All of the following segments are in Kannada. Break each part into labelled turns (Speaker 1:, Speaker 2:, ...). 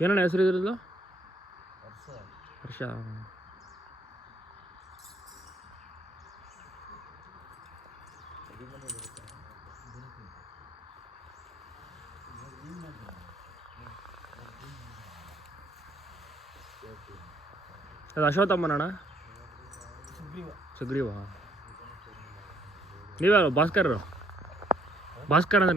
Speaker 1: ಏನಣ್ಣ ಹೆಸರು ಇದ್ರದ್ದು?
Speaker 2: ವರ್ಷ
Speaker 1: ಹರ್ಷ? ಅದು ಅಶೋತಮ್ಮನಣ್ಣ
Speaker 2: ಸುಗ್ರೀವ.
Speaker 1: ಸುಗ್ರೀವ ನೀವ್ಯಾರು ಭಾಸ್ಕರ್ ಭಾಸ್ಕರ್ ಅಂದ್ರೆ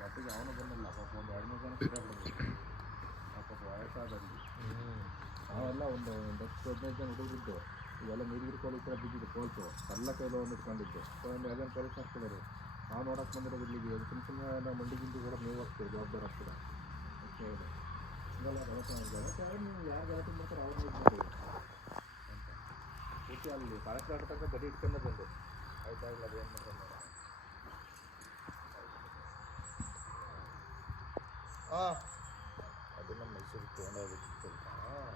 Speaker 2: ಸೈಡ್
Speaker 3: ಅವನು ಬಂದಿಲ್ಲ. ಪಾಪ ಒಂದು ಎರಡು ಮೂರು ಜನ ಸಿಕ್ಕಾಪಡ್ಬೇಕು ಪಾಪ ವಯಸ್ಸಾದಲ್ಲಿ ನಾವೆಲ್ಲ ಒಂದು ಒಂದು ಹತ್ತು ಹದಿನೈದು ಜನ ಹುಡುಗರಿದ್ದು ಇವೆಲ್ಲ ನೀಲಗಿರಿ ಕಾಲೇಜ್ ಹತ್ರ ಬಿದ್ದಿದ್ದು ಕೋಲ್ತು ಎಲ್ಲ ಕೈಲ ಒಂದು ಇಟ್ಕೊಂಡಿದ್ದು. ಒಂದು ಎರಡು ಹಾಕ್ತಿದ್ದಾರೆ. ನಾವು ನೋಡಕ್ಕೆ ಗಿಂಡಿ ಕೂಡ ನೀವು ಹೋಗ್ತೀವಿ ಜವಾಬ್ದಾರ ಆಗ್ತದೆ ಅಂತ ಹೇಳಿದೆ ನೀವು ಯಾರು ಮಾಡ್ತಾರೆ ಅವ್ರು ಅಲ್ಲಿ ಕಳಕ ಆಡ್ತಕ್ಕ ಬಡಿ ಇಟ್ಕೊಂಡೆ ಬಂದು. ಆಯ್ತಾ ಇಲ್ಲ ಅದು ಏನು ಮಾಡ್ತಾರೆ
Speaker 2: ಹಾಂ
Speaker 3: ಅದು ನಮ್ಮ ಮೈಸೂರಿಗೆ ತೊಗೊಂಡೋಗ್ಬೇಕಿತ್ತು
Speaker 2: ಹಾಂ